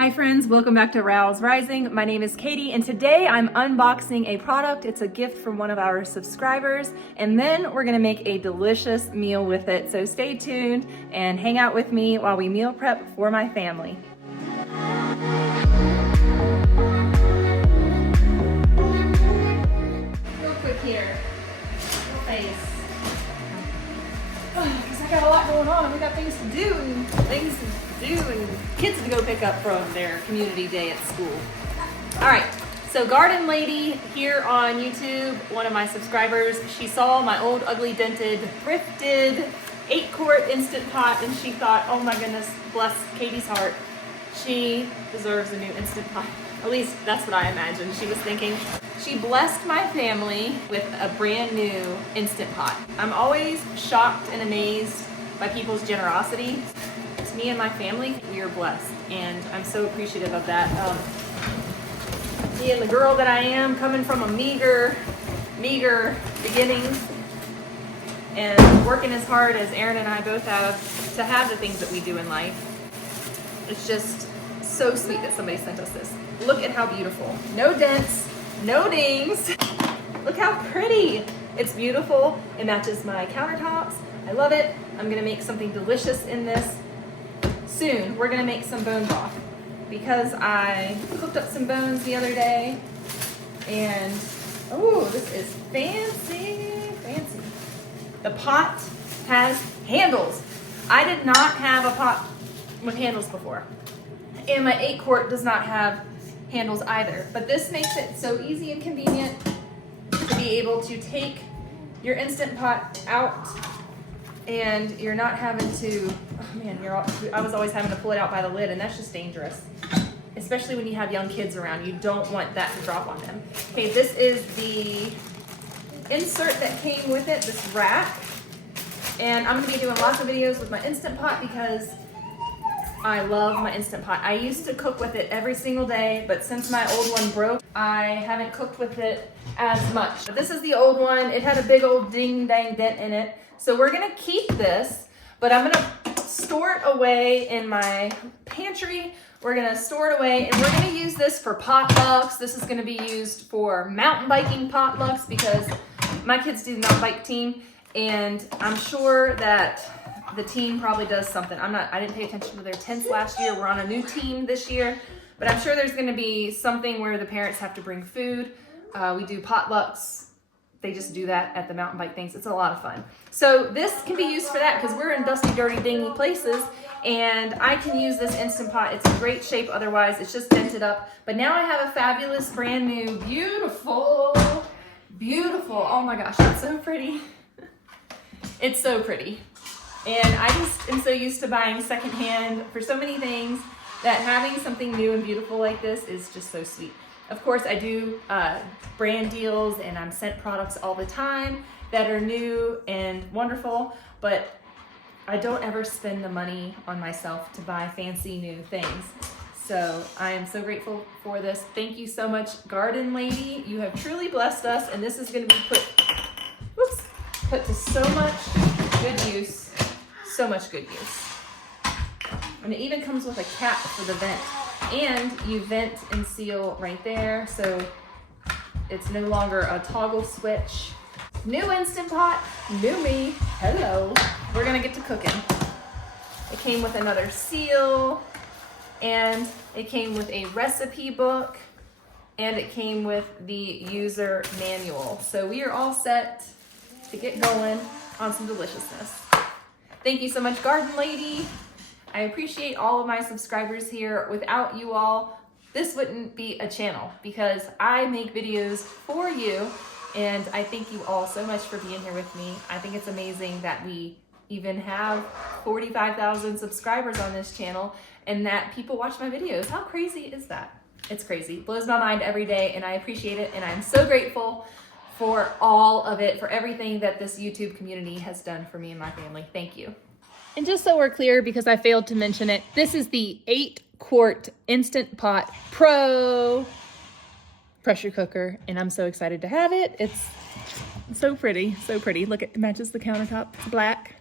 Hi friends, welcome back to Rouse Rising. My name is Katie and today I'm unboxing a product. It's a gift from one of our subscribers and then we're gonna make a delicious meal with it. So stay tuned and hang out with me while we meal prep for my family. Real quick here, real face. Because I got a lot going on and we got things to do and kids to go pick up from their community day at school. All right, so Garden Lady here on YouTube, one of my subscribers, she saw my old ugly dented thrifted 8-quart Instant Pot and she thought, oh my goodness, bless Katie's heart, she deserves a new Instant Pot. At least that's what I imagined she was thinking. She blessed my family with a brand new Instant Pot. I'm always shocked and amazed by people's generosity. Me and my family, we are blessed, and I'm so appreciative of that. Being the girl that I am, coming from a meager beginnings, and working as hard as Aaron and I both have to have the things that we do in life, it's just so sweet that somebody sent us this. Look at how beautiful. No dents, no dings. Look how pretty. It's beautiful. It matches my countertops. I love it. I'm gonna make something delicious in this. Soon, we're gonna make some bone broth because I cooked up some bones the other day and oh, this is fancy. The pot has handles. I did not have a pot with handles before. And my 8-quart does not have handles either. But this makes it so easy and convenient to be able to take your Instant Pot out and you're not having to, oh man, I was always having to pull it out by the lid and that's just dangerous. Especially when you have young kids around, you don't want that to drop on them. Okay, this is the insert that came with it, this rack. And I'm gonna be doing lots of videos with my Instant Pot because I love my Instant Pot. I used to cook with it every single day, but since my old one broke, I haven't cooked with it as much. But this is the old one. It had a big old ding dang dent in it. So we're gonna keep this, but I'm gonna store it away in my pantry. We're gonna store it away and we're gonna use this for potlucks. This is gonna be used for mountain biking potlucks because my kids do the mountain bike team and I'm sure that the team probably does something. I didn't pay attention to their tents last year. We're on a new team this year, but I'm sure there's gonna be something where the parents have to bring food. We do potlucks. They just do that at the mountain bike things. It's a lot of fun. So this can be used for that because we're in dusty, dirty, dingy places and I can use this Instant Pot. It's in great shape otherwise. It's just dented up. But now I have a fabulous, brand new, beautiful, oh my gosh, it's so pretty. It's so pretty. And I just am so used to buying secondhand for so many things that having something new and beautiful like this is just so sweet. Of course, I do brand deals and I'm sent products all the time that are new and wonderful, but I don't ever spend the money on myself to buy fancy new things. So I am so grateful for this. Thank you so much, Garden Lady. You have truly blessed us, and this is gonna be put to so much good use, so much good use. And it even comes with a cap for the vent. And you vent and seal right there, so it's no longer a toggle switch. New Instant Pot, new me, hello. We're gonna get to cooking. It came with another seal, and it came with a recipe book, and it came with the user manual. So we are all set to get going on some deliciousness. Thank you so much, Garden Lady. I appreciate all of my subscribers here. Without you all, this wouldn't be a channel because I make videos for you and I thank you all so much for being here with me. I think it's amazing that we even have 45,000 subscribers on this channel and that people watch my videos. How crazy is that? It's crazy. It blows my mind every day and I appreciate it and I'm so grateful for all of it, for everything that this YouTube community has done for me and my family. Thank you. And just so we're clear, because I failed to mention it, this is the 8-quart Instant Pot Pro pressure cooker, and I'm so excited to have it. It's so pretty, so pretty. Look, it matches the countertop. It's black,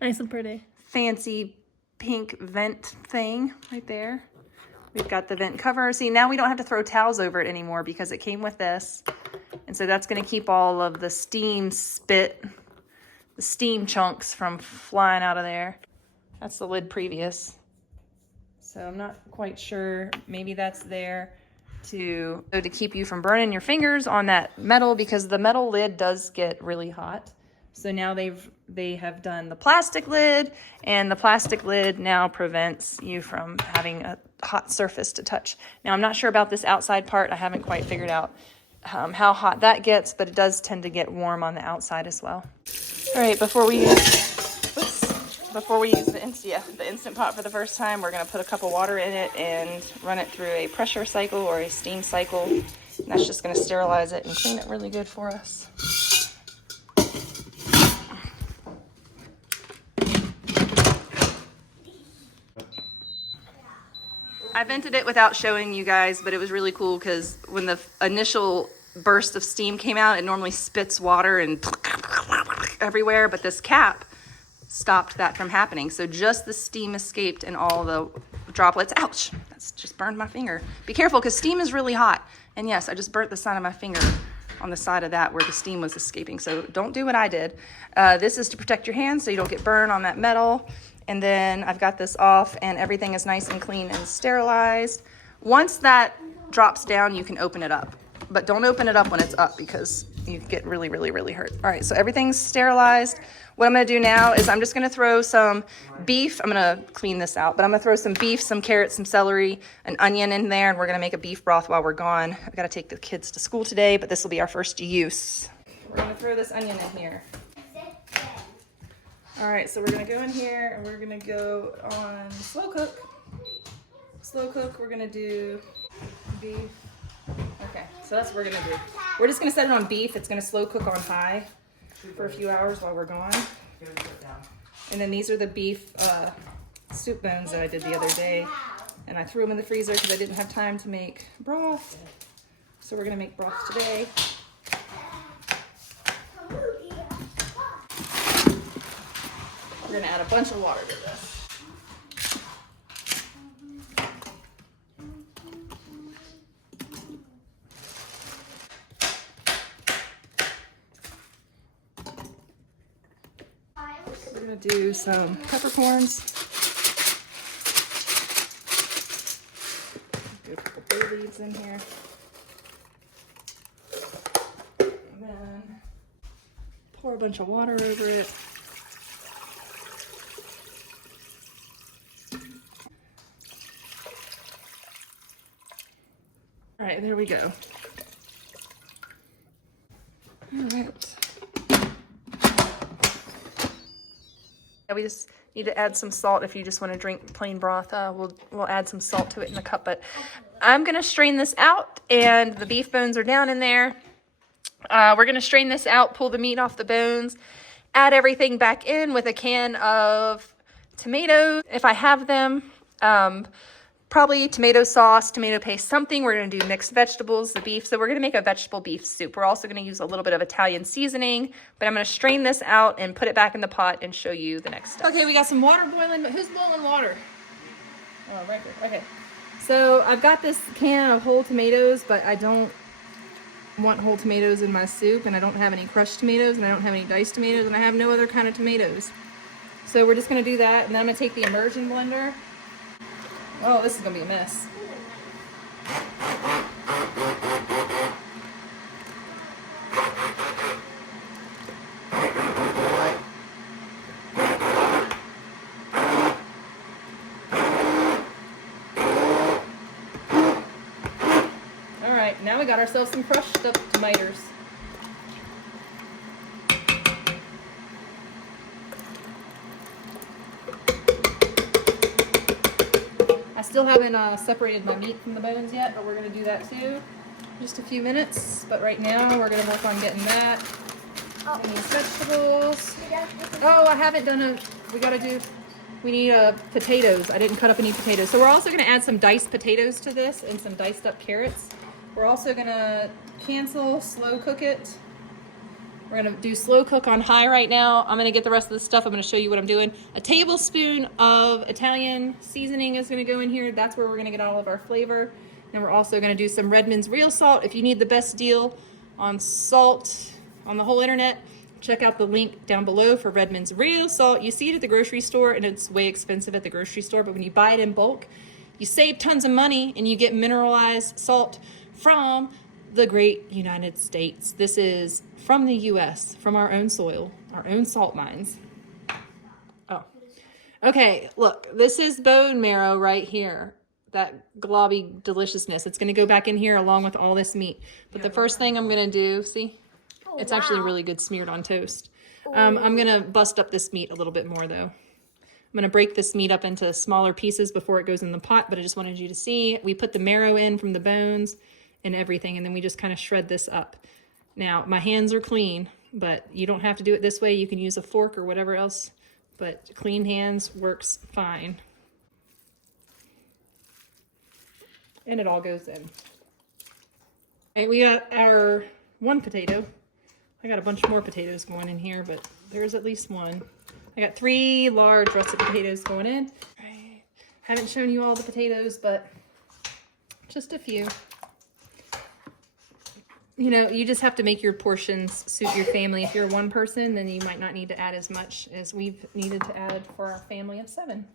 nice and pretty. Fancy pink vent thing right there. We've got the vent cover. See, now we don't have to throw towels over it anymore because it came with this. And so that's going to keep all of the steam spit, the steam chunks from flying out of there. That's the lid previous. So I'm not quite sure. Maybe that's there to keep you from burning your fingers on that metal, because the metal lid does get really hot. So now they have done the plastic lid, and the plastic lid now prevents you from having a hot surface to touch. Now I'm not sure about this outside part. I haven't quite figured out how hot that gets, but it does tend to get warm on the outside as well. All right, before we use the Instant Pot for the first time, we're gonna put a cup of water in it and run it through a pressure cycle or a steam cycle. And that's just gonna sterilize it and clean it really good for us. I vented it without showing you guys, but it was really cool because when the initial burst of steam came out, it normally spits water and everywhere, but this cap stopped that from happening. So just the steam escaped and all the droplets. Ouch, that's just burned my finger. Be careful because steam is really hot. And yes, I just burnt the side of my finger on the side of that where the steam was escaping. So don't do what I did. This is to protect your hands so you don't get burned on that metal. And then I've got this off and everything is nice and clean and sterilized. Once that drops down, you can open it up. But don't open it up when it's up because you get really, really, really hurt. All right, so everything's sterilized. What I'm gonna do now is I'm just gonna throw some beef. I'm gonna clean this out, but I'm gonna throw some beef, some carrots, some celery, an onion in there, and we're gonna make a beef broth while we're gone. I've gotta take the kids to school today, but this will be our first use. We're gonna throw this onion in here. All right, so we're gonna go in here and we're gonna go on slow cook. Slow cook, we're gonna do beef. Okay, so that's what we're gonna do. We're just gonna set it on beef. It's gonna slow cook on high for a few hours while we're gone. And then these are the beef soup bones that I did the other day. And I threw them in the freezer because I didn't have time to make broth. So we're gonna make broth today. We're gonna add a bunch of water to this. We're gonna do some peppercorns. Do a couple bay leaves in here. And then pour a bunch of water over it. All right, there we go. All right. Yeah, we just need to add some salt if you just want to drink plain broth. We'll add some salt to it in the cup, but I'm gonna strain this out, and the beef bones are down in there. We're gonna strain this out, pull the meat off the bones, add everything back in with a can of tomatoes if I have them. Probably tomato sauce, tomato paste, something. We're gonna do mixed vegetables, the beef. So we're gonna make a vegetable beef soup. We're also gonna use a little bit of Italian seasoning, but I'm gonna strain this out and put it back in the pot and show you the next step. Okay, we got some water boiling, but who's boiling water? Oh, right there, okay. So I've got this can of whole tomatoes, but I don't want whole tomatoes in my soup, and I don't have any crushed tomatoes, and I don't have any diced tomatoes, and I have no other kind of tomatoes. So we're just gonna do that, and then I'm gonna take the immersion blender. Oh, this is gonna be a mess. All right, now we got ourselves some crushed up tomatoes. Still haven't separated my meat from the bones yet, but we're going to do that too. Just a few minutes, but right now we're going to work on getting that. And these vegetables. Oh, I haven't done we need potatoes. I didn't cut up any potatoes. So we're also going to add some diced potatoes to this and some diced up carrots. We're also going to slow cook it We're gonna do slow cook on high right now. I'm gonna get the rest of the stuff. I'm gonna show you what I'm doing. A tablespoon of Italian seasoning is gonna go in here. That's where we're gonna get all of our flavor. And we're also gonna do some Redmond's real salt. If you need the best deal on salt on the whole internet, check out the link down below for Redmond's real salt. You see it at the grocery store and it's way expensive at the grocery store, but when you buy it in bulk, you save tons of money and you get mineralized salt from the great United States. This is from the US, from our own soil, our own salt mines. Oh, okay, look, this is bone marrow right here. That globby deliciousness. It's gonna go back in here along with all this meat. But the first thing I'm gonna do, see? It's actually really good smeared on toast. I'm gonna bust up this meat a little bit more though. I'm gonna break this meat up into smaller pieces before it goes in the pot, but I just wanted you to see. We put the marrow in from the bones and everything, and then we just kind of shred this up. Now, my hands are clean, but you don't have to do it this way. You can use a fork or whatever else, but clean hands works fine. And it all goes in. Okay, we got our one potato. I got a bunch more potatoes going in here, but there's at least one. I got 3 large russet potatoes going in. Right. Haven't shown you all the potatoes, but just a few. You know, you just have to make your portions suit your family. If you're one person, then you might not need to add as much as we've needed to add for our family of 7.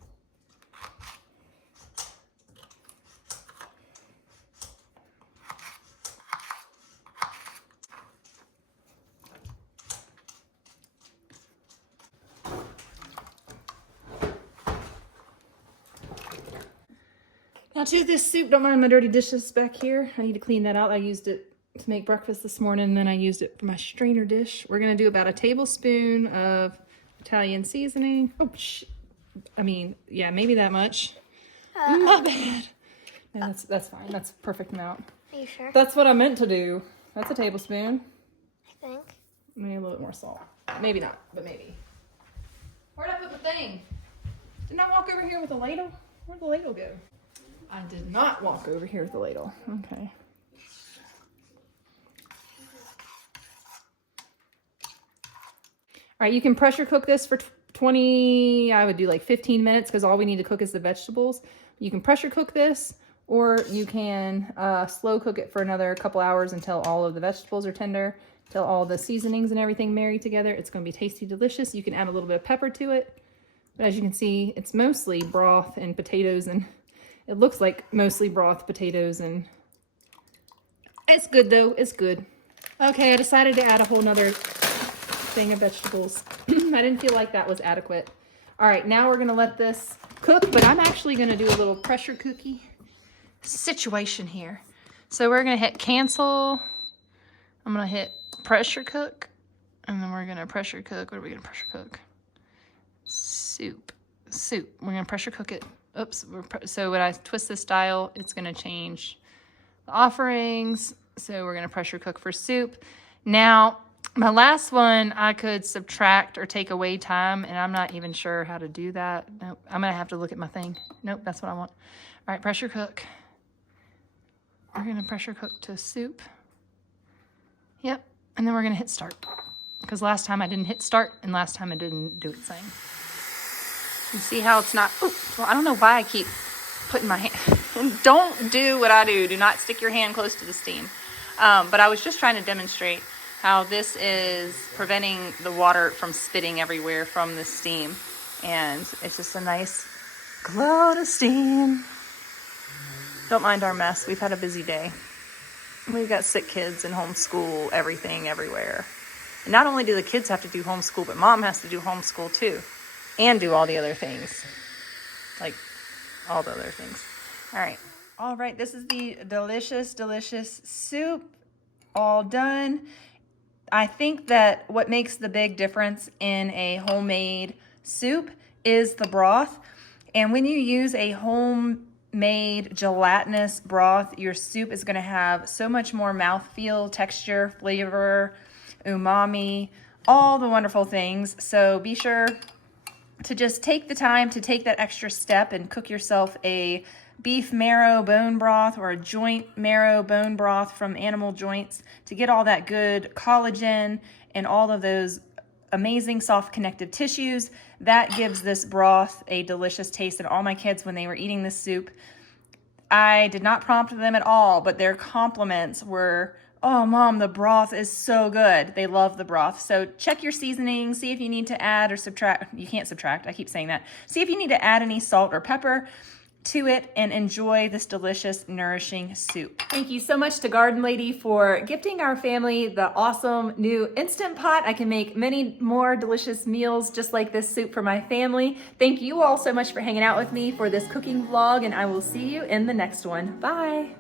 Now to this soup, don't mind my dirty dishes back here. I need to clean that out. I used it to make breakfast this morning, and then I used it for my strainer dish. We're gonna do about a tablespoon of Italian seasoning. Oh, I mean, yeah, maybe that much. My bad. No, that's fine. That's perfect amount. Are you sure? That's what I meant to do. That's a tablespoon. I think. Maybe a little bit more salt. Maybe not, but maybe. Where'd I put the thing? Didn't I walk over here with a ladle? Where'd the ladle go? I did not walk over here with the ladle. Okay. All right, you can pressure cook this for 20, I would do like 15 minutes because all we need to cook is the vegetables. You can pressure cook this, or you can slow cook it for another couple hours until all of the vegetables are tender, until all the seasonings and everything marry together. It's gonna be tasty, delicious. You can add a little bit of pepper to it. But as you can see, it's mostly broth and potatoes, and it looks like mostly broth, potatoes, and it's good though, it's good. Okay, I decided to add a whole nother thing of vegetables. I didn't feel like that was adequate. All right, now we're gonna let this cook, but I'm actually gonna do a little pressure cookie situation here. So we're gonna hit cancel. I'm gonna hit pressure cook, and then we're gonna pressure cook. What are we gonna pressure cook? Soup. We're gonna pressure cook it. Oops. So when I twist this dial, it's gonna change the offerings. So we're gonna pressure cook for soup. Now, my last one, I could subtract or take away time, and I'm not even sure how to do that. Nope. I'm gonna have to look at my thing. Nope, that's what I want. All right, pressure cook. We're gonna pressure cook to soup. Yep, and then we're gonna hit start. Because last time I didn't hit start, and last time I didn't do its thing. You see how it's not, oh, well, I don't know why I keep putting my hand, don't do what I do. Do not stick your hand close to the steam. But I was just trying to demonstrate how this is preventing the water from spitting everywhere from the steam. And it's just a nice cloud of steam. Don't mind our mess. We've had a busy day. We've got sick kids and homeschool, everything, everywhere. And not only do the kids have to do homeschool, but mom has to do homeschool too. And do all the other things. Like, all the other things. All right, this is the delicious, delicious soup. All done. I think that what makes the big difference in a homemade soup is the broth. And when you use a homemade gelatinous broth, your soup is gonna have so much more mouthfeel, texture, flavor, umami, all the wonderful things. So be sure to just take the time to take that extra step and cook yourself a beef marrow bone broth or a joint marrow bone broth from animal joints to get all that good collagen and all of those amazing soft connective tissues. That gives this broth a delicious taste. And all my kids, when they were eating this soup, I did not prompt them at all, but their compliments were, "Oh, Mom, the broth is so good." They love the broth. So check your seasoning, see if you need to add or subtract. You can't subtract, I keep saying that. See if you need to add any salt or pepper to it and enjoy this delicious, nourishing soup. Thank you so much to Garden Lady for gifting our family the awesome new Instant Pot. I can make many more delicious meals just like this soup for my family. Thank you all so much for hanging out with me for this cooking vlog, and I will see you in the next one. Bye.